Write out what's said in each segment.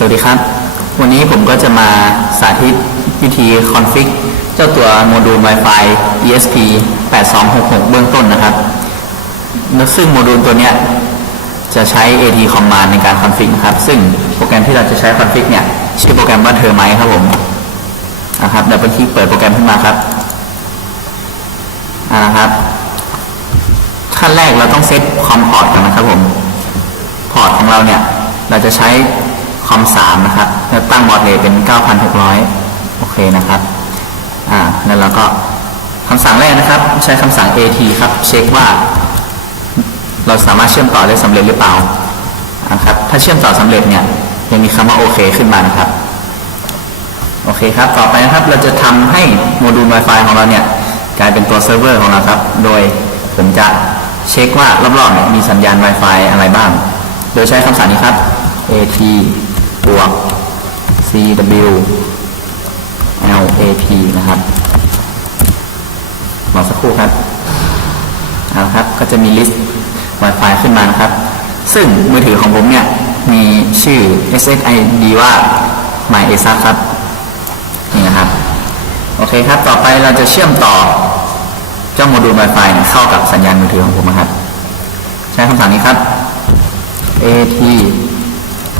สวัสดีครับ วันนี้ผมก็จะมาสาธิตวิธีคอนฟิกเจ้าตัวโมดูล Wi-Fi ESP 8266 เบื้องต้นนะครับ ซึ่งโมดูลตัวนี้จะใช้ AT Command ในการคอนฟิกนะครับ ซึ่งโปรแกรมที่เราจะใช้คอนฟิกเนี่ย ชื่อโปรแกรมว่าเทอร์ไมครับผมนะครับเดี๋ยวเป็นที่เปิดโปรแกรมขึ้นมาครับนะครับขั้นแรกเราต้องเซตคอมพอร์ตกันนะครับผม พอร์ตของเราเนี่ย เราจะใช้ คอมสามนะครับแล้วตั้งบอร์ดเลทเป็น 9,600 โอเคนะครับอ่าแล้วเราก็คำสั่งแรกนะครับ ใช้คำสั่ง at ครับ เช็คว่า เราสามารถเชื่อมต่อได้สำเร็จหรือเปล่านะครับถ้าเชื่อมต่อสำเร็จเนี่ยยังมีคำว่าโอเคขึ้นมานะครับโอเคครับ ต่อไปนะครับ เราจะทำให้โมดูล Wi-Fi ของเราเนี่ยกลายเป็นตัวเซิร์ฟเวอร์ของเราครับ โดยผมจะเช็คว่ารอบๆเนี่ยมีสัญญาณ Wi-Fi อะไรบ้าง โดยใช้คำสั่งนี้ครับ at บวก cw lat นะครับรอสักครู่ครับเอาครับ ก็จะมีลิสต์ Wi-Fi ขึ้นมานะครับ ซึ่งมือถือของผมเนี่ย มีชื่อ SSID ว่า My a s a ครับ นี่นะครับ โอเคครับ ต่อไปเราจะเชื่อมต่อ เจ้าโมดูล Wi-Fi เนี่ยเข้ากับสัญญาณมือถือของผมนะครับ ใช้คำสั่งนี้ครับ at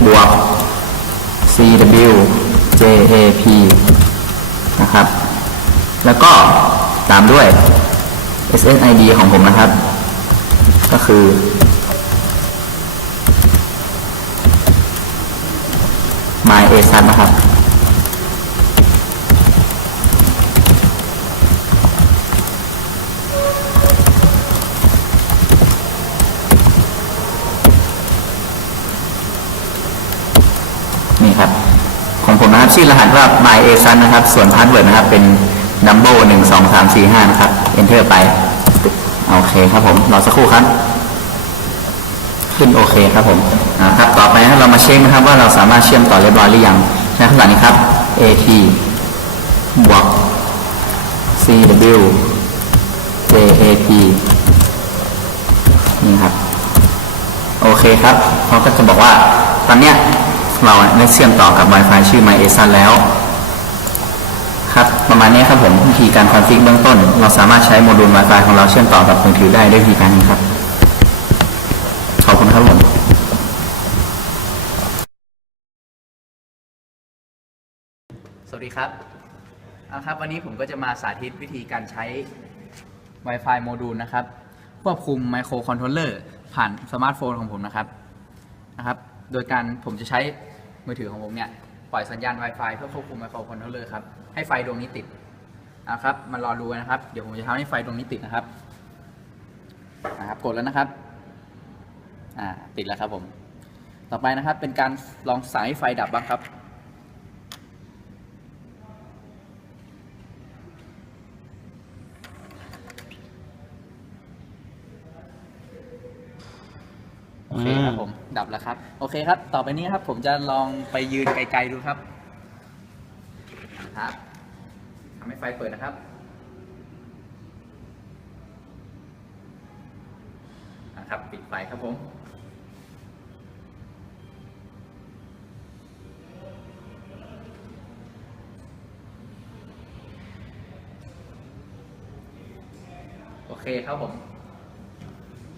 บวก W jap นะครับ แล้วก็ตามด้วย ssid ของผมนะครับ ก็คือ my a s a นะครับ นี่ครับ ของ ผมนะครับชื่อรหัสว่า my a s u n นะครับ ส่วนพาสเวิร์ดนะครับเป็น number หนึ่งสองสามสี่ห้านะครับ enter ไป โอเคครับผม รอสักครู่ครับ ขึ้นโอเคครับผมอ่าครับ ต่อไปนะเรามาเช็คนะครับว่าเราสามารถเชื่อมต่อเรียบร้อยหรือยังใช้คำสั่งนี้ครับ at บวก cw jap นี่ครับ โอเคครับเขาก็จะบอกว่าตอนเนี้ย เราได้เชื่อมต่อกับ Wi-Fi ชื่อ My a s u n แล้ว ครับ ประมาณนี้ครับผมวิธีการคอนฟิกเบื้องต้น เราสามารถใช้โมดูล Wi-Fi ของเราเชื่อมต่อกับมือถือได้ด้วยวิธีการนี้ครับ ขอบคุณครับผมสวัสดีครับเอาครับ วันนี้ผมก็จะมาสาธิตวิธีการใช้ Wi-Fi โมดูลนะครับ ควบคุมไมโครคอนโทรลเลอร์ผ่านสมาร์ทโฟนของผมนะครับนะครับ โดยการผมจะใช้มือถือของผมเนี่ยปล่อยสัญญาณ Wi-Fi เพื่อควบคุมไมโครคอนโทรลเลอร์ครับให้ไฟดวงนี้ติดนะครับมารอดูนะครับ เดี๋ยวผมจะทำให้ไฟดวงนี้ติดนะครับนะครับกดแล้วนะครับอ่าติดแล้วครับผม ต่อไปนะครับเป็นการลองสายไฟดับบ้างครับโอเคครับผม ดับแล้วครับ โอเคครับ ต่อไปนี้ครับ ผมจะลองไปยืนไกลๆดูครับ ครับทำให้ไฟเปิดนะครับนะครับปิดไฟครับผมโอเคครับผม